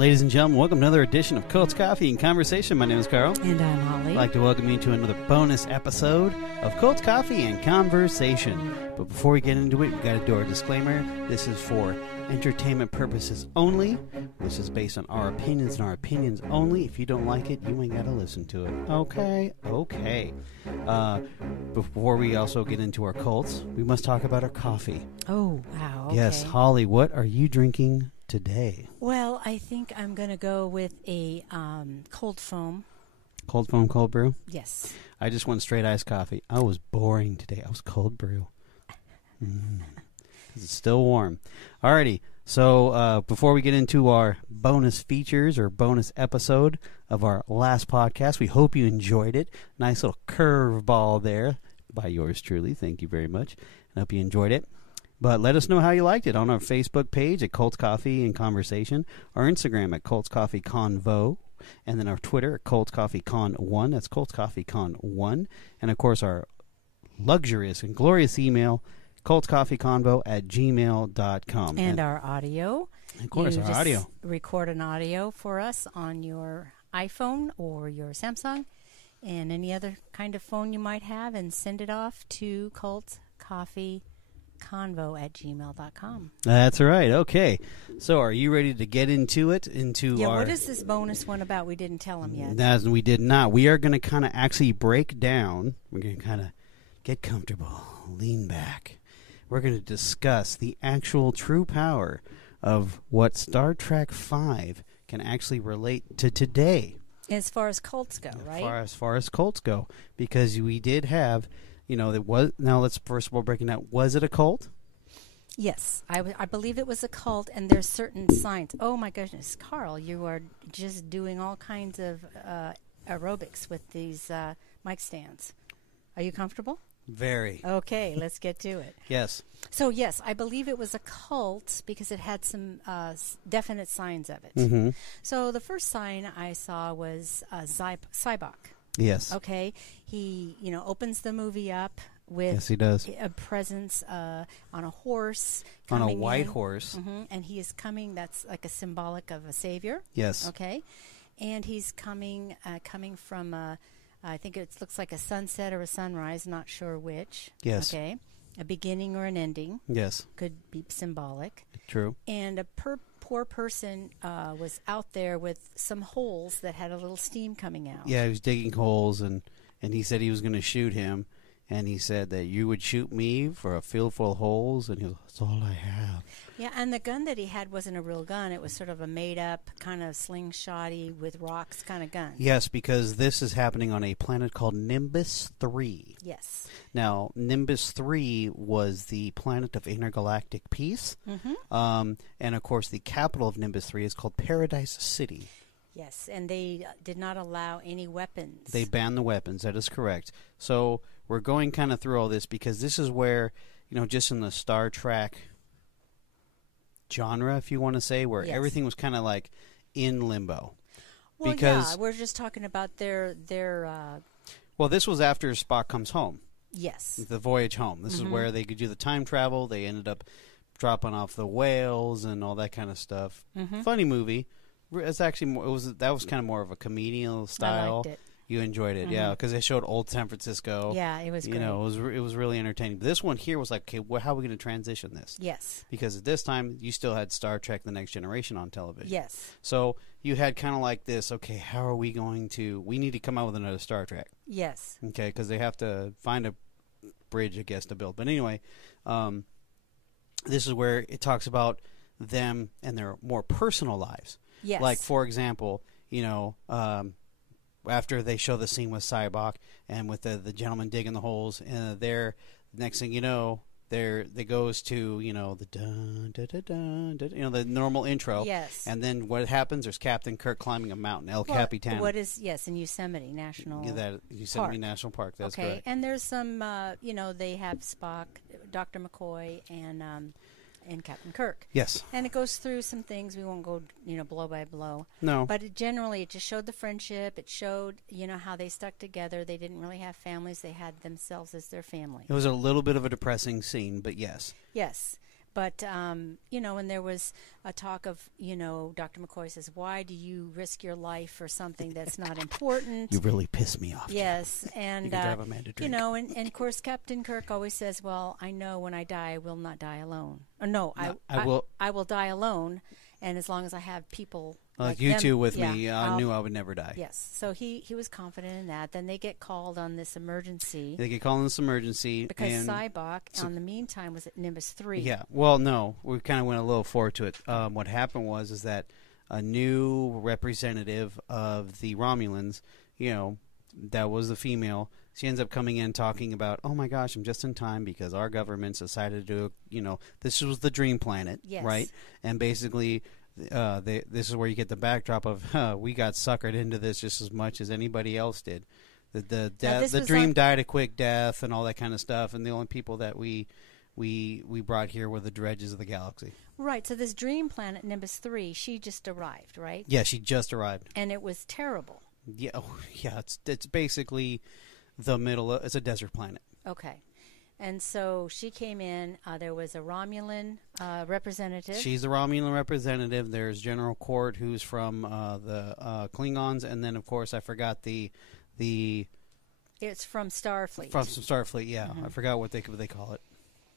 Ladies and gentlemen, welcome to another edition of Colts Coffee and Conversation. My name is Carl. And I'm Holly. I'd like to welcome you to another bonus episode of Colts Coffee and Conversation. But before we get into it, we've got to do our disclaimer. This is for entertainment purposes only. This is based on our opinions and our opinions only. If you don't like it, you ain't got to listen to it. Okay? Okay. Before we also get into our Colts, we must talk about our coffee. Oh, wow. Okay. Yes, Holly, what are you drinking today? Well, I think I'm going to go with a cold foam. Cold foam, cold brew? Yes. I just went straight iced coffee. I was boring today. I was cold brew. It's still warm. Alrighty. So before we get into our bonus features or bonus episode of our last podcast, we hope you enjoyed it. Nice little curveball there by yours truly. Thank you very much. I hope you enjoyed it. But let us know how you liked it on our Facebook page at Colts Coffee and Conversation, our Instagram at Colts Coffee Convo, and then our Twitter at Colts Coffee Con 1. That's Colts Coffee Con 1. And, of course, our luxurious and glorious email, coltscoffeeconvo@gmail.com. And our audio. Of course, you our just audio. Record an audio for us on your iPhone or your Samsung and any other kind of phone you might have and send it off to coltscoffeeconvo@gmail.com. That's right. Okay. So are you ready to get into it? What is this bonus one about? We didn't tell them yet. As we did not. We are going to kind of actually break down. We're going to kind of get comfortable, lean back. We're going to discuss the actual true power of what Star Trek V can actually relate to today. As far as cults go, right? As far as cults go. Because we did have, it was. Now let's first of all break it down. Was it a cult? Yes, I believe it was a cult, and there's certain signs. Oh, my goodness, Carl, you are just doing all kinds of aerobics with these mic stands. Are you comfortable? Very. Okay, let's get to it. Yes. So, yes, I believe it was a cult because it had some definite signs of it. Mm-hmm. So the first sign I saw was Sybok. Yes. Okay, he opens the movie up with yes, he does. A presence on a horse. On a white horse. Mm-hmm, and he is coming, that's like a symbolic of a savior. Yes. Okay, and he's coming from I think it looks like a sunset or a sunrise, not sure which. Yes. Okay. A beginning or an ending. Yes. Could be symbolic. True. And a poor person was out there with some holes that had a little steam coming out. Yeah, he was digging holes, and he said he was going to shoot him. And he said that you would shoot me for a field full of holes, and he was, that's all I have. Yeah, and the gun that he had wasn't a real gun. It was sort of a made-up, kind of slingshotty with rocks kind of gun. Yes, because this is happening on a planet called Nimbus 3. Yes. Now, Nimbus 3 was the planet of intergalactic peace. Mm-hmm. And, of course, the capital of Nimbus 3 is called Paradise City. Yes, and they did not allow any weapons. They banned the weapons. That is correct. So we're going kind of through all this because this is where, just in the Star Trek genre, if you want to say, where yes. everything was kind of like in limbo. Well, because, yeah, we're just talking about their well, this was after Spock comes home. Yes. The voyage home. This is where they could do the time travel. They ended up dropping off the whales and all that kind of stuff. Mm-hmm. Funny movie. It's actually more, that was kind of more of a comedial style. I liked it. You enjoyed it, yeah, because they showed old San Francisco. Yeah, it was great. It was really entertaining. But this one here was like, okay, how are we going to transition this? Yes. Because at this time, you still had Star Trek: The Next Generation on television. Yes. So you had kind of like this, okay, how are we going to, we need to come out with another Star Trek. Yes. Okay, because they have to find a bridge, I guess, to build. But anyway, this is where it talks about them and their more personal lives. Yes. Like, for example, after they show the scene with Sybok and with the gentleman digging the holes, and next thing you know, they goes to the dun, dun, dun, dun, dun, the normal intro. Yes. And then what happens? There's Captain Kirk climbing a mountain, El Capitan. What is in Yosemite National Yosemite National Park. That's okay. correct. And there's some they have Spock, Dr. McCoy, and Captain Kirk. Yes. And it goes through some things. We won't go, blow by blow. No. But it just showed the friendship. It showed, how they stuck together. They didn't really have families. They had themselves as their family. It was a little bit of a depressing scene, but yes. Yes. But, and there was a talk of, Dr. McCoy says, why do you risk your life for something that's not important? You really piss me off. Yes. And, you can drive a man to drink. And of course, Captain Kirk always says, well, I know when I die, I will not die alone. Or no, I will die alone. And as long as I have people like you them, two with me, I knew I would never die. Yes. So he was confident in that. Then they get called on this emergency. Because Sybok, on the meantime, was at Nimbus 3. Yeah. Well, no. We kind of went a little forward to it. What happened is that a new representative of the Romulans, that was the female, she ends up coming in talking about, oh my gosh, I'm just in time because our government's decided to do, this was the dream planet, yes. right? And basically, this is where you get the backdrop of, we got suckered into this just as much as anybody else did. The dream died a quick death and all that kind of stuff, and the only people that we brought here were the dredges of the galaxy. Right. So this dream planet, Nimbus 3, she just arrived, right? Yeah, she just arrived, and it was terrible. Yeah, it's basically the middle. It's a desert planet. Okay. And so she came in. There was a Romulan representative. She's the Romulan representative. There's General Court, who's from the Klingons, and then of course I forgot the. It's from Starfleet. From Starfleet, yeah. Mm-hmm. I forgot what they call it,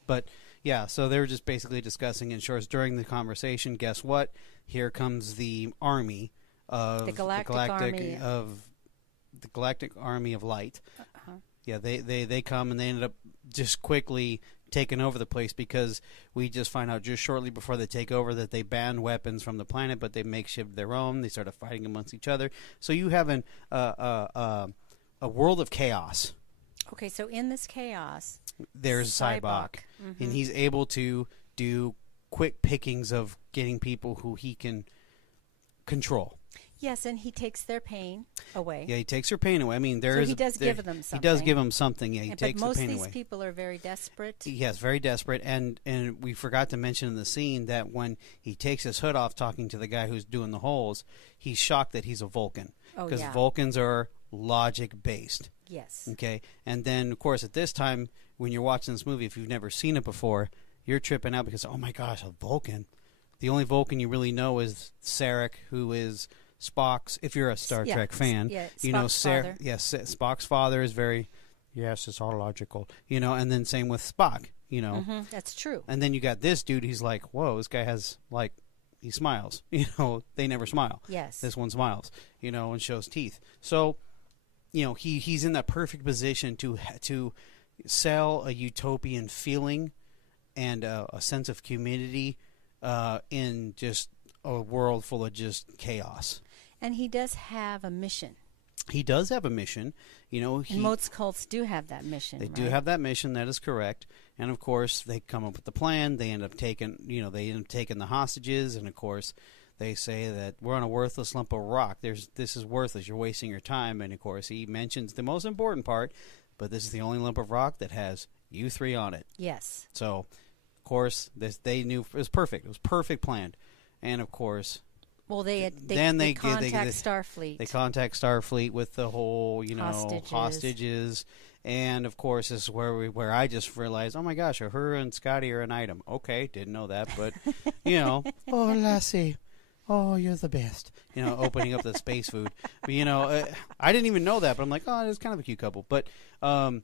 but yeah. So they were just basically discussing. And sure, during the conversation, guess what? Here comes the army of the Galactic Army of Light. Uh-huh. Yeah, they come and they ended up just quickly taking over the place because we just find out just shortly before they take over that they banned weapons from the planet, but they makeshift their own. They started fighting amongst each other. So you have a world of chaos. Okay, so in this chaos, there's Sybok, and he's able to do quick pickings of getting people who he can control. Yes, and he takes their pain away. Yeah, he takes their pain away. I mean, he does give them something. He does give them something. Yeah, he takes the pain away. But most of these people are very desperate. Yes, very desperate. And we forgot to mention in the scene that when he takes his hood off talking to the guy who's doing the holes, he's shocked that he's a Vulcan. Oh, because Vulcans are logic-based. Yes. Okay? And then, of course, at this time, when you're watching this movie, if you've never seen it before, you're tripping out because, oh my gosh, a Vulcan. The only Vulcan you really know is Sarek, who is Spock's, if you're a Star Trek fan, father. Yes, Spock's father is very, yes, it's all logical, and then same with Spock, That's true. And then you got this dude, he's like, whoa, this guy has, he smiles, they never smile. Yes. This one smiles, and shows teeth. So, he's in that perfect position to sell a utopian feeling and a sense of community in just a world full of just chaos. And he does have a mission. He does have a mission. And most cults do have that mission. They do have that mission. That is correct. And of course, they come up with the plan. They end up taking, the hostages. And of course, they say that we're on a worthless lump of rock. This is worthless. You're wasting your time. And of course, he mentions the most important part. But this is the only lump of rock that has you three on it. Yes. So, of course, they knew it was perfect. It was perfect planned. And of course. Well, they contact Starfleet. They contact Starfleet with the whole, hostages. And, of course, this is where I just realized, oh, my gosh, her and Scotty are an item. Okay, didn't know that, but, oh, Lassie, oh, you're the best. Opening up the space food. But, I didn't even know that, but I'm like, oh, it's kind of a cute couple. But, this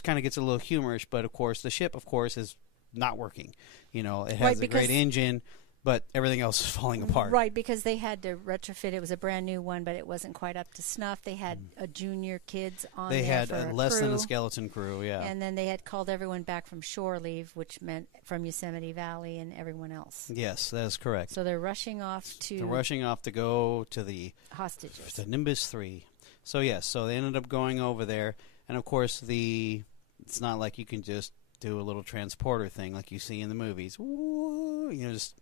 kind of gets a little humorous, but, of course, the ship, of course, is not working. It has a great engine, but everything else is falling apart. Right, because they had to retrofit. It was a brand new one, but it wasn't quite up to snuff. They had a junior kids on there. They had for less than a skeleton crew, yeah. And then they had called everyone back from shore leave, which meant from Yosemite Valley and everyone else. Yes, that is correct. So they're rushing off to... They're rushing off to go to the... hostages. The Nimbus 3. So, yes, so they ended up going over there. And, of course, it's not like you can just do a little transporter thing like you see in the movies. Ooh, just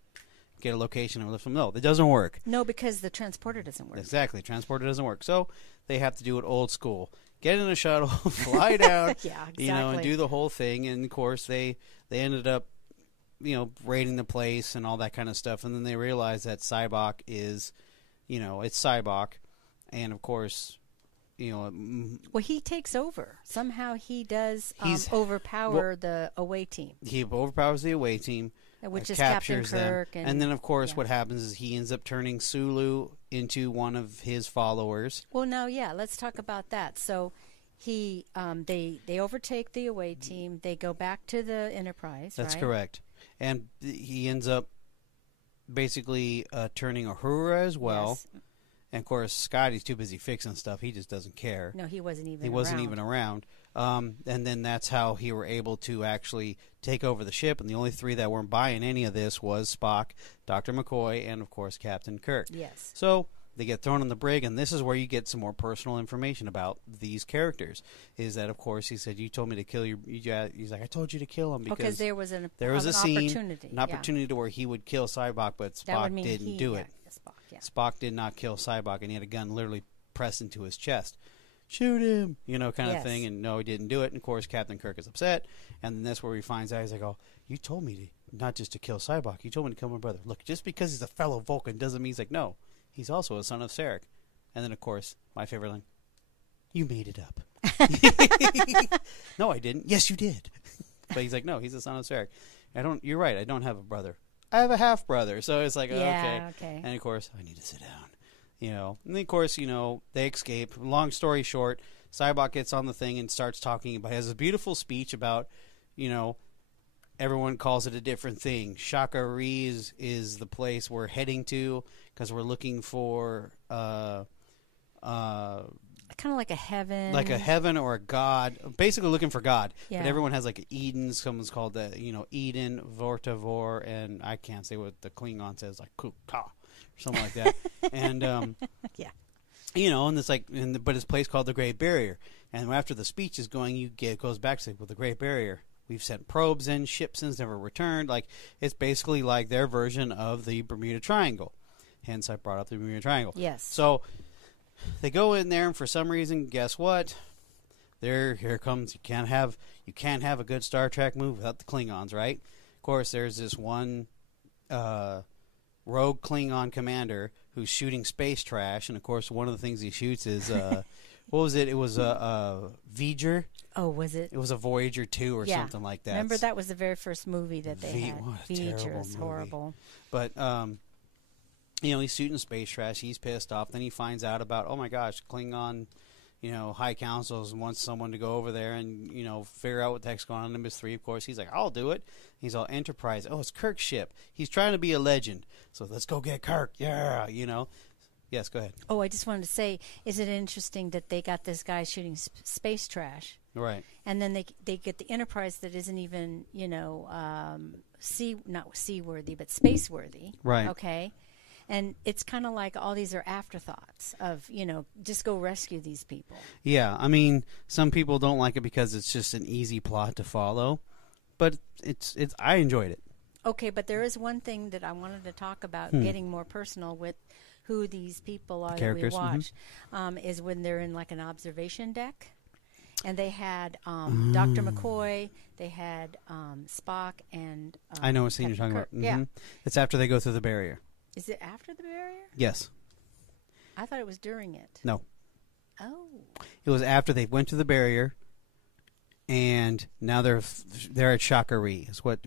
get a location and lift them. No, that doesn't work. No, because the transporter doesn't work. Exactly, transporter doesn't work. So they have to do it old school. Get in a shuttle, fly down, yeah, exactly. And do the whole thing. And of course, they ended up, raiding the place and all that kind of stuff. And then they realized that Sybok is, it's Sybok, and of course, Well, he takes over. Somehow he does He's- overpower the away team, he overpowers the away team, which is Captain captures them, Kirk. and then of course yeah. what happens is he ends up turning Sulu into one of his followers. Well, now, let's talk about that. So he, they overtake the away team. They go back to the Enterprise. That's right? correct, and he ends up basically turning Uhura as well. Yes. And of course, Scotty's too busy fixing stuff. He just doesn't care. No, he wasn't even. He wasn't even around. And then that's how he were able to actually take over the ship. And the only three that weren't buying any of this was Spock, Dr. McCoy, and of course Captain Kirk. Yes. So they get thrown in the brig, and this is where you get some more personal information about these characters. Is that, of course, he said, "You told me to kill your." He's like, "I told you to kill him because there was an scene, opportunity. an opportunity to where he would kill Sybok, but Spock didn't do it. Spock, yeah. Spock did not kill Sybok, and he had a gun literally pressed into his chest. Shoot him, kind of thing. And no, he didn't do it. And of course, Captain Kirk is upset, and then that's where he finds out. He's like, "Oh, you told me not just to kill Sybok. You told me to kill my brother. Look, just because he's a fellow Vulcan doesn't mean." He's like, "No, he's also a son of Sarek." And then, of course, my favorite line: "You made it up." No, I didn't. Yes, you did. But he's like, "No, he's a son of Sarek." You're right. I don't have a brother. I have a half brother. So it's like, okay. And of course, I need to sit down. And then of course, they escape. Long story short, Sybok gets on the thing and starts talking about. He has a beautiful speech about, everyone calls it a different thing. Shaka Re is the place we're heading to because we're looking for kind of like a heaven. Like a heaven or a god. Basically looking for God. Yeah. But everyone has like Eden. Someone's called Eden, Vortavor, and I can't say what the Klingon says, like Kuka or something like that. And yeah. And it's like but it's a place called the Great Barrier. And after the speech is going, it goes back to the Great Barrier. We've sent probes in, ships never returned. Like it's basically like their version of the Bermuda Triangle. Hence I brought up the Bermuda Triangle. Yes. So they go in there, and for some reason, guess what? Here comes. You can't have a good Star Trek movie without the Klingons, right? Of course, there's this one rogue Klingon commander who's shooting space trash, and of course, one of the things he shoots is what was it? It was a Voyager. Oh, was it? It was a Voyager 2 or something like that. Remember that was the very first movie that they had. What a Voyager is movie. horrible. But he's shooting space trash. He's pissed off. Then he finds out about, oh my gosh, Klingon, High Councils wants someone to go over there and figure out what the heck's going on in MS3. Of course, he's like, I'll do it. He's all Enterprise. Oh, it's Kirk's ship. He's trying to be a legend. So let's go get Kirk. Yeah, Yes, go ahead. Oh, I just wanted to say, is it interesting that they got this guy shooting space trash? Right. And then they get the Enterprise that isn't even, not seaworthy, but space-worthy. Right. Okay? And it's kind of like all these are afterthoughts of, just go rescue these people. Yeah, I mean, some people don't like it because it's just an easy plot to follow, but I enjoyed it. Okay, but there is one thing that I wanted to talk about, getting more personal with who these people are that we watch, is when they're in like an observation deck. And they had Dr. McCoy, they had Spock, and I know what scene you're talking Kirk. about. Yeah. It's after they go through the barrier. Is it after the barrier? Yes. I thought it was during it. No. Oh. It was after they went to the barrier, and now they're at Shakari, is what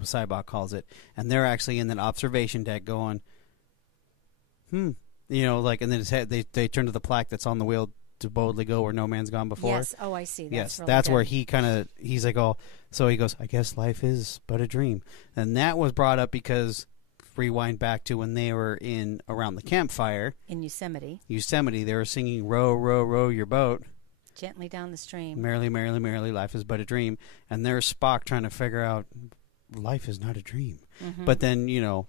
Sybok calls it, and they're actually in that observation deck going, and then they turn to the plaque that's on the wheel to boldly go where no man's gone before. Yes. Oh, I see. That's where he's like, oh, so he goes, I guess life is but a dream, and that was brought up because. Rewind back to when they were around the campfire in Yosemite. They were singing "Row, row, row your boat gently down the stream. Merrily, merrily, merrily, life is but a dream." And there's Spock trying to figure out life is not a dream. Mm-hmm. But then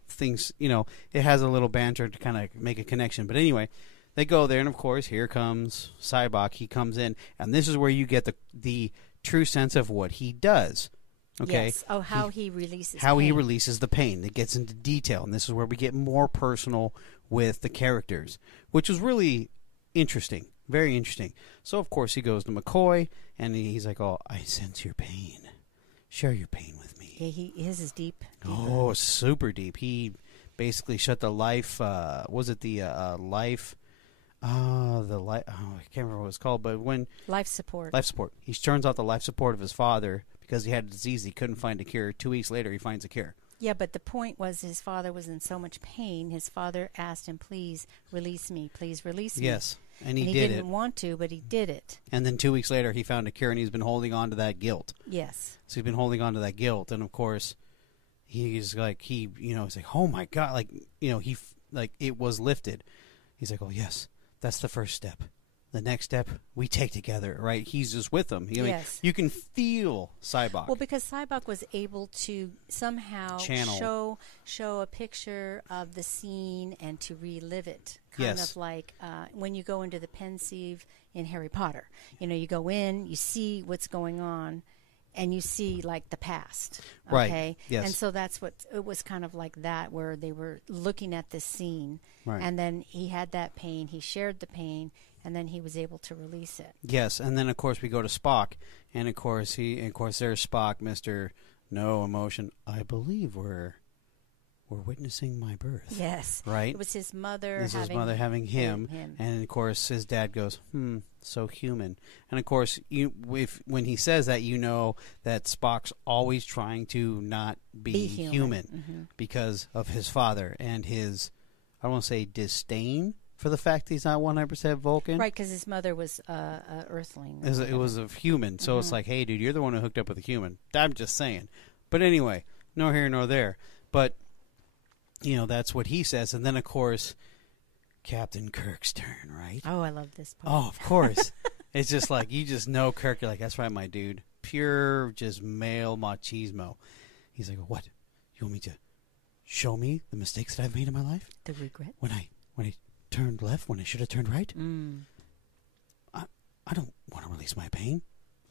things it has a little banter to kind of make a connection. But anyway, they go there, and of course here comes Sybok. He comes in, and this is where you get the true sense of what he does. Okay. Yes. Oh, how he releases how pain. he releases the pain. It gets into detail, and this is where we get more personal with the characters, which was really interesting, very interesting. So, of course, he goes to McCoy, and he's like, "Oh, I sense your pain. Share your pain with me." Yeah, his is deep. Oh, super deep. He basically shut the life. Was it the life the light. Oh, I can't remember what it's called, but when Life support. life support, he turns off the life support of his father because he had a disease he couldn't find a cure. 2 weeks later, he finds a cure. Yeah, but the point was his father was in so much pain. His father asked him, "Please release me. Please release me." Yes, and he and did didn't it. want to, but he did it. And then 2 weeks later, he found a cure, and he's been holding on to that guilt. Yes. So he's been holding on to that guilt, and of course, he's like he's like, oh my God, like like it was lifted. He's like, oh yes, that's the first step. The next step we take together, right? He's just with them. I mean, Yes. you can feel Sybok. Well, because Sybok was able to somehow Channel. show a picture of the scene and to relive it, kind Yes. of like when you go into the pensieve in Harry Potter. You go in, you see what's going on, and you see like the past. Right. Okay. Yes. And so that's what it was, kind of like that, where they were looking at this scene, Right. and then he had that pain. He shared the pain. And then he was able to release it. Yes, and then of course we go to Spock, and of course there's Spock, Mister No Emotion. I believe we're witnessing my birth. Yes. Right. It was his mother. This is his mother having him, and of course his dad goes, so human. And of course, when he says that, you know that Spock's always trying to not be human because of his father and his, I don't want to say disdain for the fact he's not 100% Vulcan. Right, because his mother was Earthling. It was a human, so it's like, hey, dude, you're the one who hooked up with a human. I'm just saying. But anyway, nor here nor there. But, that's what he says. And then, of course, Captain Kirk's turn, right? Oh, I love this part. Oh, of course. It's just like, you just know Kirk. You're like, that's right, my dude. Pure, just male machismo. He's like, what? You want me to show me the mistakes that I've made in my life? The regret? When I turned left when I should have turned right? I don't want to release my pain.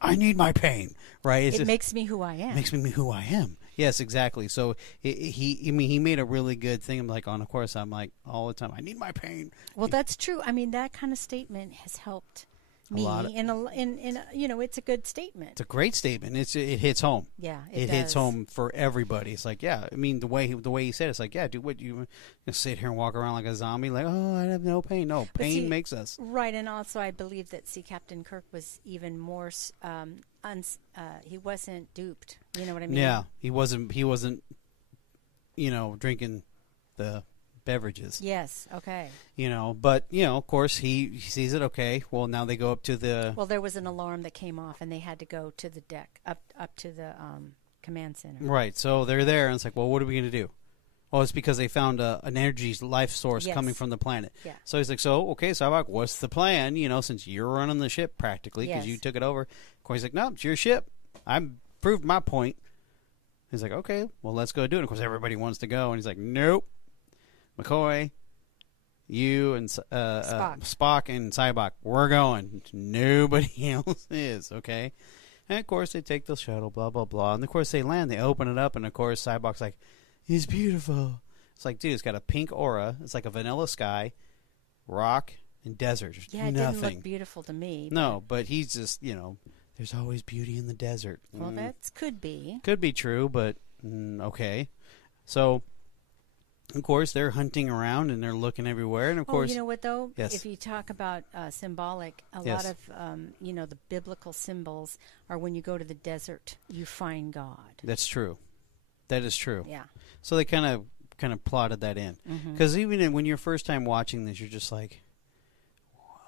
I need my pain, right? It makes me who I am. Makes me who I am. Yes, exactly. So he made a really good thing. I'm like, of course, I'm like all the time, I need my pain. Well, that's true. I mean, that kind of statement has helped me. It's a good statement. It's a great statement. It hits home. Yeah, it hits home for everybody. It's like, yeah, I mean, the way he said it, it's like, yeah, dude, what you sit here and walk around like a zombie, like, oh, I have no pain. No, pain makes us right. And also, I believe that Captain Kirk was even more. He wasn't duped. You know what I mean? Yeah, he wasn't. Drinking the beverages. Yes. Okay. But of course he sees it. Okay. Well, now they go up to the. Well, there was an alarm that came off, and they had to go to the deck, up to the command center. Right. So they're there, and it's like, well, what are we going to do? Well, it's because they found an energy life source coming from the planet. Yeah. So he's like, okay, Sybok, what's the plan? Since you're running the ship practically because you took it over. Of course, he's like, no, it's your ship. I proved my point. He's like, okay, well, let's go do it. And of course, everybody wants to go, and he's like, nope. McCoy, you and Spock and Sybok, we're going. Nobody else is, okay? And of course, they take the shuttle, blah, blah, blah. And of course, they land. They open it up, and of course, Sybok's like, it's beautiful. It's like, dude, it's got a pink aura. It's like a vanilla sky, rock, and desert. Yeah, it didn't look beautiful to me. No, but he's just, there's always beauty in the desert. Well, that could be. Could be true, but okay. So, of course, they're hunting around and they're looking everywhere. And, of course... you know what, though? Yes. If you talk about symbolic, a lot of, the biblical symbols are when you go to the desert, you find God. That's true. That is true. Yeah. So they kind of plotted that in. Because even when you're first time watching this, you're just like,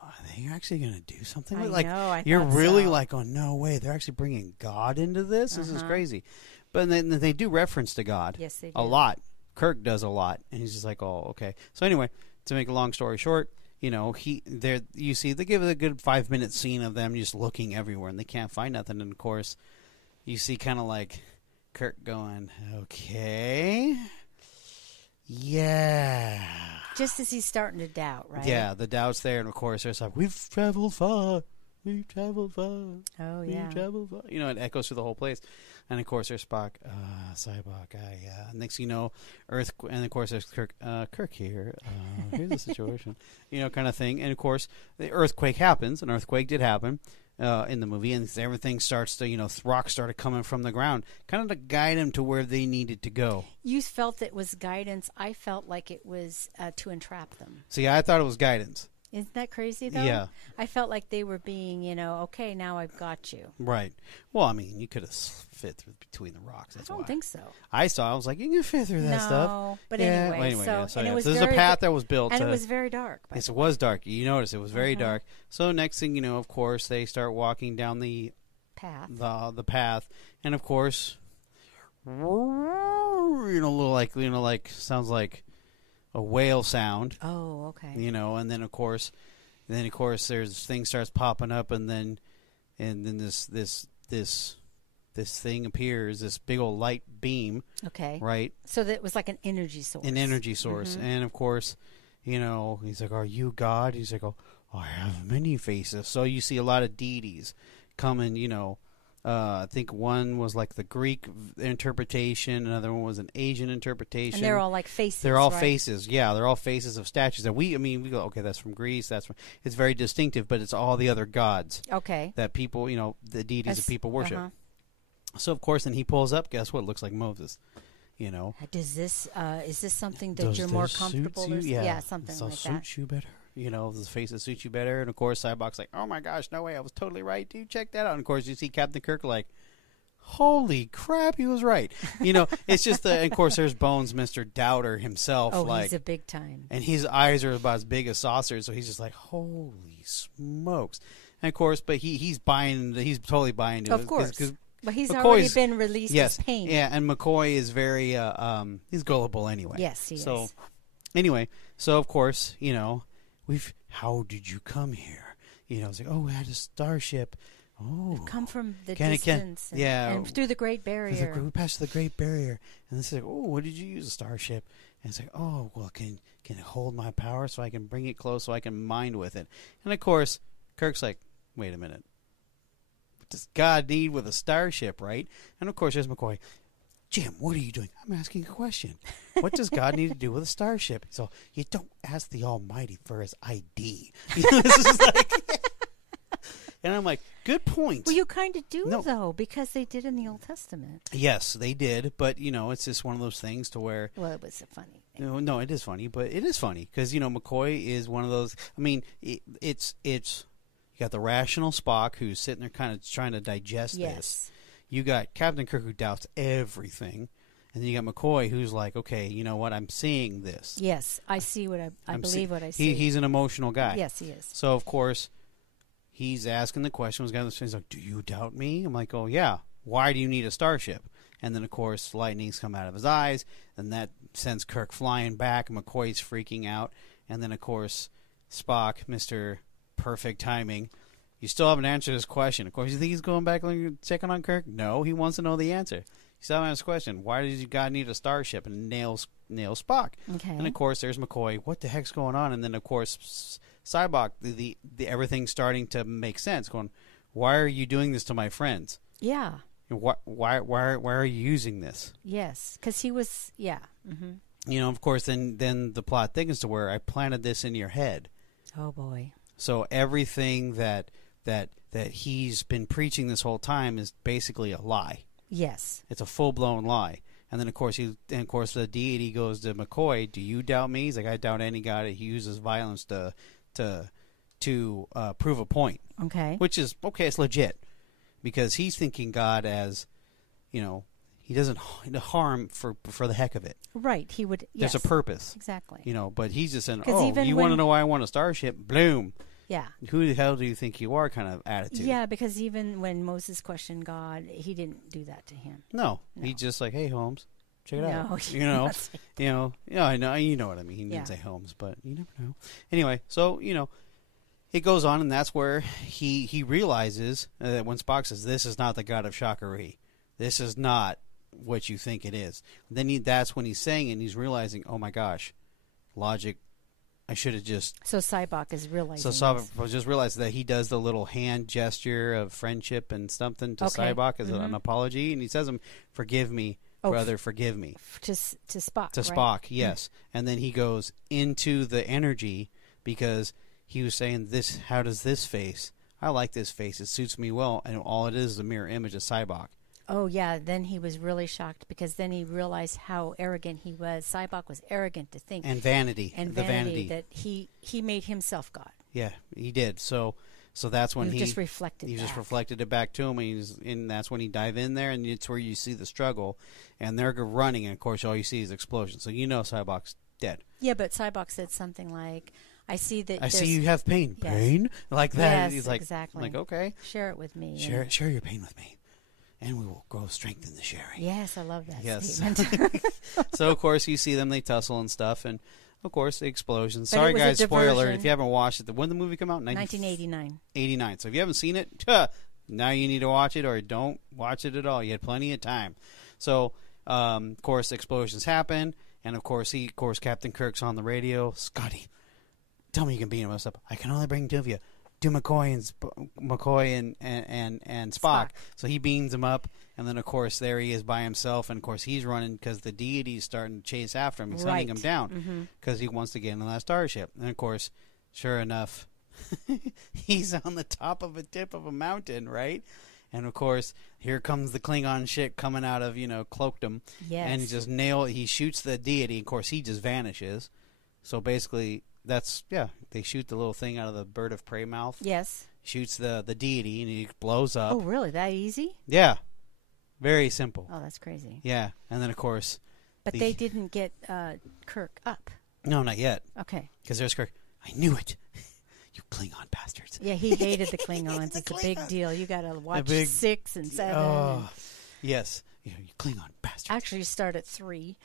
are they actually going to do something? I know. I you're really so. like, oh, no way. They're actually bringing God into this? This is crazy. But then they do reference to God. Yes, they do. A lot. Kirk does a lot. And he's just like, oh, okay. So anyway, to make a long story short, you see they give it a good 5-minute scene of them just looking everywhere, and they can't find nothing. And, of course, you see kind of like Kirk going, okay, yeah. Just as he's starting to doubt, right? Yeah, the doubt's there, and of course there's like, we've traveled far. We've traveled far. Oh, yeah. We've traveled far. It echoes through the whole place. And of course there's Spock, Sybok, next thing you know, and of course there's Kirk, Kirk here, here's the situation, kind of thing. And of course the earthquake happens, an earthquake did happen in the movie, and everything starts to, rocks started coming from the ground, kind of to guide them to where they needed to go. You felt it was guidance. I felt like it was to entrap them. See, I thought it was guidance. Isn't that crazy, though? Yeah. I felt like they were being, okay, now I've got you. Right. Well, I mean, you could have fit through between the rocks. That's I don't why. think so. I was like, you can fit through that stuff. No, but yeah. anyway. Well, anyway, so, yeah. So and yeah. it was There's very, a path that was built. and it was very dark. Yes, it was dark. You notice it was very dark. So next thing you know, of course, they start walking down the path. The path, and of course, like sounds like a whale sound. Oh, okay. And then of course, there's thing starts popping up, and then this thing appears, this big old light beam. Okay. Right. So that was like an energy source. An energy source, and of course, he's like, "Are you God?" He's like, "Oh, I have many faces." So you see a lot of deities coming. I think one was like the Greek interpretation, another one was an Asian interpretation. And they're all like faces. They're all right? faces, yeah. They're all faces of statues. And we go, okay, that's from Greece. It's very distinctive, but it's all the other gods. Okay. That people, the deities that people worship. Uh-huh. So of course, then he pulls up. Guess what? Looks like Moses. Does this is this something that Does you're more this comfortable suit with? you? Yeah, something so like that. suits you better. The faces suit you better. And of course, Sybok's like, oh my gosh, no way, I was totally right, dude. Check that out. And of course, you see Captain Kirk like, holy crap, he was right. It's just and of course, there's Bones, Mr. Doubter himself. Oh, like, he's a big time. And his eyes are about as big as saucers, so he's just like, holy smokes. And of course, but he's totally buying into it. Of course. But he's McCoy's already been released as pain. Yeah, and McCoy is very he's gullible anyway. Yes, he so, is. Anyway, so of course, how did you come here? It's like, oh, we had a starship. Oh, we've come from the distance. And through the Great Barrier. We passed the Great Barrier. And it's like, oh, what did you use a starship? And it's like, oh, well, can it hold my power so I can bring it close so I can mine with it? And of course, Kirk's like, wait a minute. What does God need with a starship, right? And of course, there's McCoy. Jim, what are you doing? I'm asking a question. What does God need to do with a starship? So you don't ask the Almighty for his ID. This is like, and I'm like, good point. Well, you kind of do, though, because they did in the Old Testament. Yes, they did. But, it's just one of those things to where... Well, it was a funny thing. No, it is funny. But it is funny because, McCoy is one of those... I mean, it's... You got the rational Spock who's sitting there kind of trying to digest this. You got Captain Kirk who doubts everything. And then you got McCoy who's like, okay, you know what? I'm seeing this. Yes, I see what I believe what I see. He's an emotional guy. Yes, he is. So, of course... He's asking the question. He's like, do you doubt me? I'm like, oh, yeah. Why do you need a starship? And then, of course, lightning's come out of his eyes, and that sends Kirk flying back. McCoy's freaking out. And then, of course, Spock, Mr. Perfect Timing, you still haven't answered his question. Of course, you think he's going back and checking on Kirk? No, he wants to know the answer. He still hasn't asked his question. Why does God need a starship? And nails Spock. Okay. And, of course, there's McCoy. What the heck's going on? And then, of course... Sybok, the everything's starting to make sense. Going, why are you doing this to my friends? Yeah. Why are you using this? Yes, because he was. Yeah. Mm-hmm. Of course, then the plot thickens to where I planted this in your head. Oh boy. So everything that he's been preaching this whole time is basically a lie. Yes. It's a full blown lie. And then of course the deity goes to McCoy. Do you doubt me? He's like, I doubt any god. He uses violence to prove a point. Okay. Which is, okay, it's legit. Because he's thinking God as, he doesn't harm for the heck of it. Right. He would, yes. There's a purpose. Exactly. But he's just saying, you want to know why I want a starship? Bloom. Yeah. Who the hell do you think you are kind of attitude. Yeah, because even when Moses questioned God, he didn't do that to him. No. He's just like, hey, Holmes. Check it out. I know. You know what I mean. He didn't say Holmes, but you never know. Anyway, so, it goes on, and that's where he realizes that when Spock says, this is not the god of Shakari. This is not what you think it is. Then that's when he's saying it, and he's realizing, oh my gosh, logic, I should have just... So Sybok is realizing Sybok just realized that he does the little hand gesture of friendship and something to Sybok as an apology, and he says, forgive me. Brother, forgive me. To Spock, To right? Spock, yes. And then he goes into the energy because he was saying, how does this face? I like this face. It suits me well. And all it is a mirror image of Sybok. Oh, yeah. Then he was really shocked because then he realized how arrogant he was. Sybok was arrogant to think. And vanity. And the vanity. that he made himself God. Yeah, he did. So that's when he just reflected. He back. just reflected it back to him, and that's when he dive in there, and it's where you see the struggle, and they're running, and of course all you see is explosions. So Sybok's dead. Yeah, but Sybok said something like, "I see that. I see you have pain. Yes. Pain like that." Yes, He's like, exactly. like okay, share it with me. share your pain with me, and we will grow strength in the sharing. Yes, I love that Yes. statement. So of course you see them, they tussle and stuff, and of course the explosions. But Sorry it was a guys, spoiler alert diversion. if you haven't watched it. When did the movie come out? 1989. 89. So if you haven't seen it, now you need to watch it, or don't watch it at all. You had plenty of time. So of course explosions happen, and of course Captain Kirk's on the radio. Scotty, tell me you can beat him up. I can only bring two of you. Do McCoy and Spock. So he beams him up, and then of course there he is by himself, and of course he's running because the deity is starting to chase after him. He's hunting him down because he wants to get into that starship. And of course, sure enough, he's on the top of a tip of a mountain, right? And of course, here comes the Klingon shit coming out of cloakdom, and he shoots the deity. Of course, he just vanishes. So basically, they shoot the little thing out of the bird of prey mouth. Yes. Shoots the deity, and he blows up. Oh, really? That easy? Yeah. Very simple. Oh, that's crazy. Yeah. And then, of course... But they didn't get Kirk up. No, not yet. Okay. Because there's Kirk. I knew it. You Klingon bastards. Yeah, he hated the Klingons. It's a big deal. You got to watch 6 and 7. Oh, yes. You Klingon bastards. Actually, you start at 3.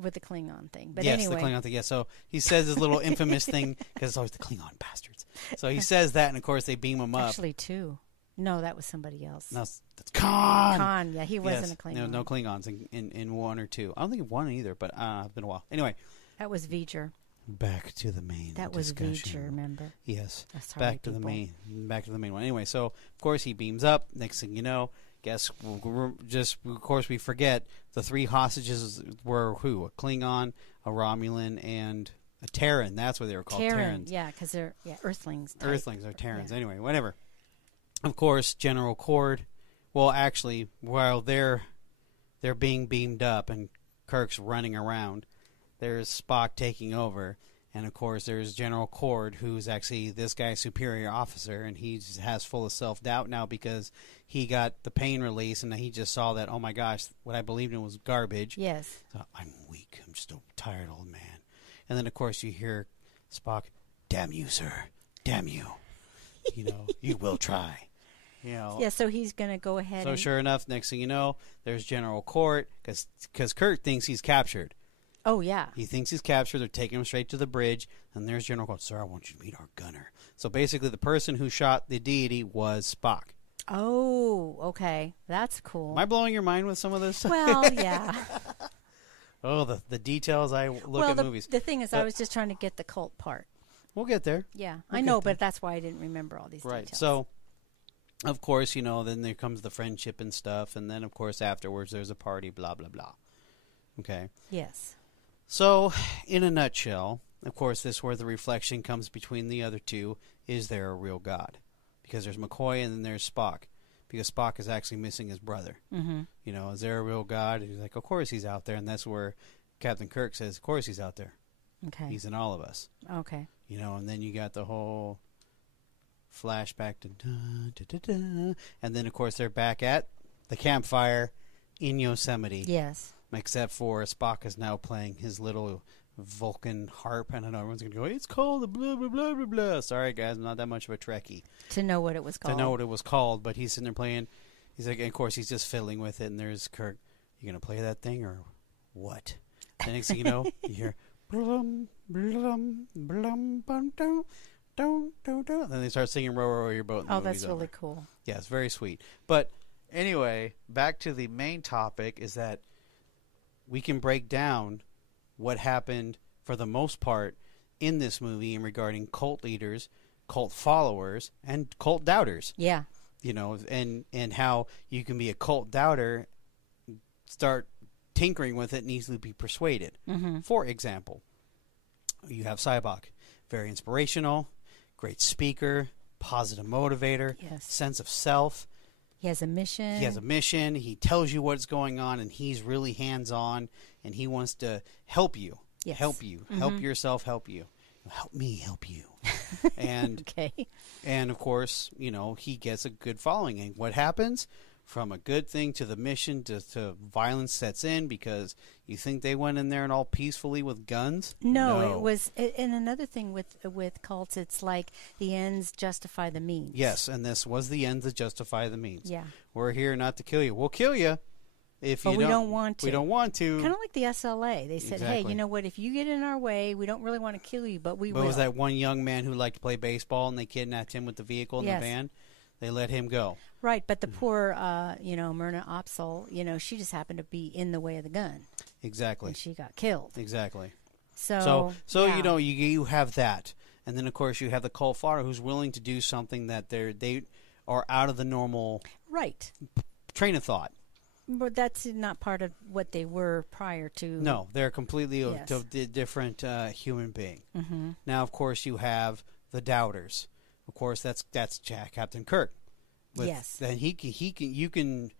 With the Klingon thing. But yes, anyway. the Klingon thing. Yeah, so he says his little infamous thing because it's always the Klingon bastards. So he says that, and of course they beam him up. Actually, 2. No, that was somebody else. No, that's Khan. Khan, yeah, he wasn't a Klingon. No Klingons in 1 or 2. I don't think 1 either, but it's been a while. Anyway. That was V'ger. Back to the main That was discussion. V'ger, remember? Yes. Back to the main one. Anyway, so of course he beams up. Next thing you know, of course we forget the 3 hostages were who? A Klingon, a Romulan, and a Terran. That's what they were called. Terrans. Yeah, because they're Earthlings. Earthlings are Terrans. Yeah. Anyway, whatever. Of course, General Cord. Well, actually, while they're being beamed up and Kirk's running around, there's Spock taking over. And, of course, there's General Cord, who's actually this guy's superior officer, and he just has full of self-doubt now because he got the pain release, and he just saw that, oh, my gosh, what I believed in was garbage. Yes. So, I'm weak. I'm just a tired old man. And then, of course, you hear Spock, damn you, sir. Damn you. You will try. Yeah, so he's going to go ahead. So, sure enough, next thing you know, there's General Cord, because Kirk thinks he's captured. Oh, yeah. He thinks he's captured. They're taking him straight to the bridge. And there's General Cord. Sir, I want you to meet our gunner. So basically, the person who shot the deity was Spock. Oh, okay. That's cool. Am I blowing your mind with some of this? Well, yeah. Oh, the details I look at movies. The thing is, I was just trying to get the cult part. We'll get there. Yeah, I know, but that's why I didn't remember all these right. details. So, of course, then there comes the friendship and stuff. And then, of course, afterwards, there's a party, blah, blah, blah. Okay? Yes. So, in a nutshell, of course, this is where the reflection comes between the other two. Is there a real God? Because there's McCoy and then there's Spock. Because Spock is actually missing his brother. Mm-hmm. Is there a real God? He's like, of course he's out there. And that's where Captain Kirk says, of course he's out there. Okay. He's in all of us. Okay. And then you got the whole flashback to da-da-da. And then, of course, they're back at the campfire in Yosemite. Yes. Except for Spock is now playing his little Vulcan harp. I don't know. Everyone's going to go, it's called a blah, blah, blah, blah, blah. Sorry, guys. I'm not that much of a Trekkie. To know what it was called. But he's sitting there playing. He's like, and of course, he's just fiddling with it. And there's Kirk. You going to play that thing or what? The next thing you know, you hear, blum, blum, blum, bum, dum, dum, dum, dum. Then they start singing Row, Row Your Boat. Oh, that's really cool. Yeah, it's very sweet. But anyway, back to the main topic is that we can break down what happened for the most part in this movie in regarding cult leaders, cult followers, and cult doubters. Yeah. And how you can be a cult doubter, start tinkering with it and easily be persuaded. Mm-hmm. For example, you have Sybok. Very inspirational, great speaker, positive motivator, sense of self. He has a mission. He tells you what's going on, and he's really hands-on, and he wants to help you. Yes. Help you. Mm-hmm. Help yourself, help you. help me help you. And Okay. and of course, he gets a good following. And what happens? From a good thing to the mission to violence sets in because you think they went in there and all peacefully with guns? No, it was. And another thing with cults, it's like the ends justify the means. Yes, and this was the ends that justify the means. Yeah. We're here not to kill you. We'll kill you if But you we don't want to. We don't want to. Kind of like the SLA. They said, hey, Exactly. you know what? If you get in our way, we don't really want to kill you, but we will. But was that one young man who liked to play baseball and they kidnapped him with the vehicle in Yes. the van? They let him go. Right, but the poor, Myrna Opsal, she just happened to be in the way of the gun. Exactly. And she got killed. Exactly. So So yeah. you have that. And then, of course, you have the cult father who's willing to do something that they are out of the normal Right. train of thought. But that's not part of what they were prior to. No, they're completely Yes. a different human being. Mm-hmm. Now, of course, you have the doubters. Of course, that's Captain Kirk. Yes. Then you can.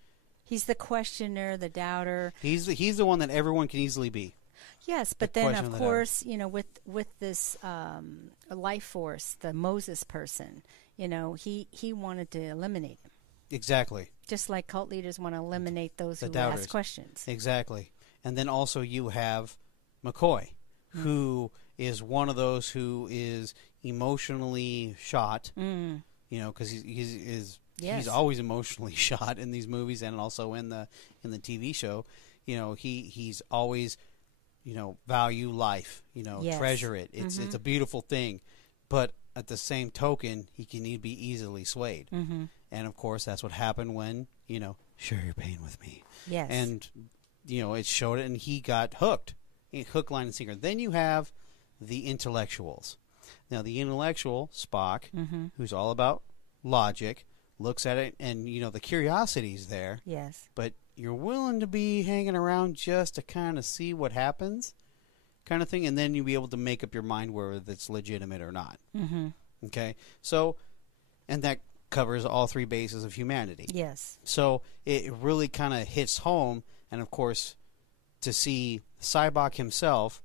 He's the questioner, the doubter. He's the one that everyone can easily be. Yes, but The then question of of the course, with this life force, the Moses person, he wanted to eliminate him. Exactly. Just like cult leaders want to eliminate those The who doubters. ask questions. Exactly. And then also you have McCoy, who is one of those who is emotionally shot. Because he's always emotionally shot in these movies and also in the TV show. He's always value life. Yes. Treasure it. It's a beautiful thing, but at the same token, he can be easily swayed. Mm-hmm. And of course, that's what happened when share your pain with me. Yes. And it showed it, and he got hooked, hook, line, and sinker. Then you have the intellectuals. Now, the intellectual Spock, who's all about logic, looks at it, and the curiosity's there. Yes. But you're willing to be hanging around just to kind of see what happens, kind of thing, and then you'll be able to make up your mind whether it's legitimate or not. Mm-hmm. Okay, so, and that covers all three bases of humanity. Yes. So it really kind of hits home, and of course, to see Sybok himself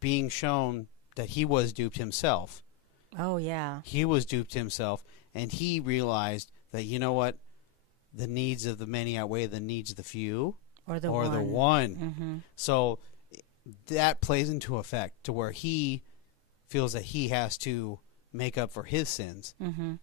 being shown that he was duped himself. Oh, yeah. He was duped himself, and he realized that, the needs of the many outweigh the needs of the few. Or the one. Mm-hmm. So that plays into effect to where he feels that he has to make up for his sins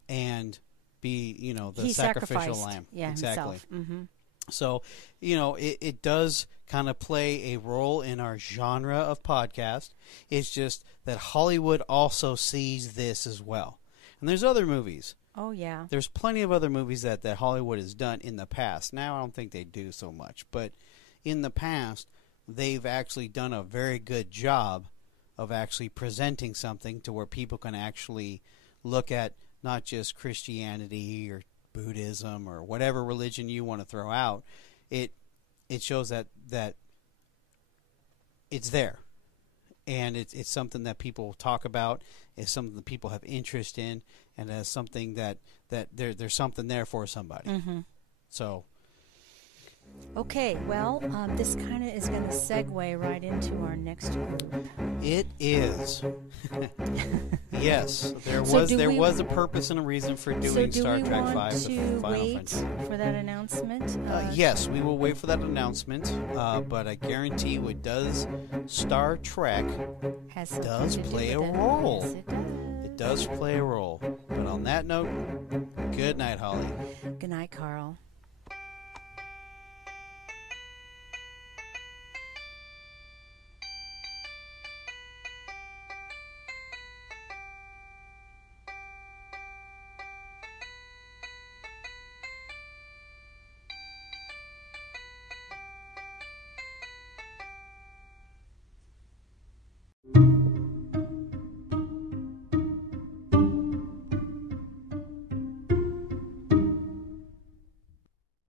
and be, the he sacrificial lamb. Yeah, exactly. Himself. Mm-hmm. So, it does kind of play a role in our genre of podcast. It's just that Hollywood also sees this as well. And there's other movies. Oh, yeah. There's plenty of other movies that Hollywood has done in the past. Now I don't think they do so much. But in the past, they've actually done a very good job of actually presenting something to where people can actually look at not just Christianity or Buddhism or whatever religion you want to throw out. It shows that it's there, and it's something that people talk about. It's something that people have interest in, and as something that there's something there for somebody. Mm-hmm. So. Okay, well, this kind of is going to segue right into our next group. It is. Yes, there was a purpose and a reason for doing Star Trek 5. So do we want to wait for that announcement? Yes, we will wait for that announcement, but I guarantee you it does. Star Trek does play a role. Yes, it does. It does play a role. But on that note, good night, Holly. Good night, Carl.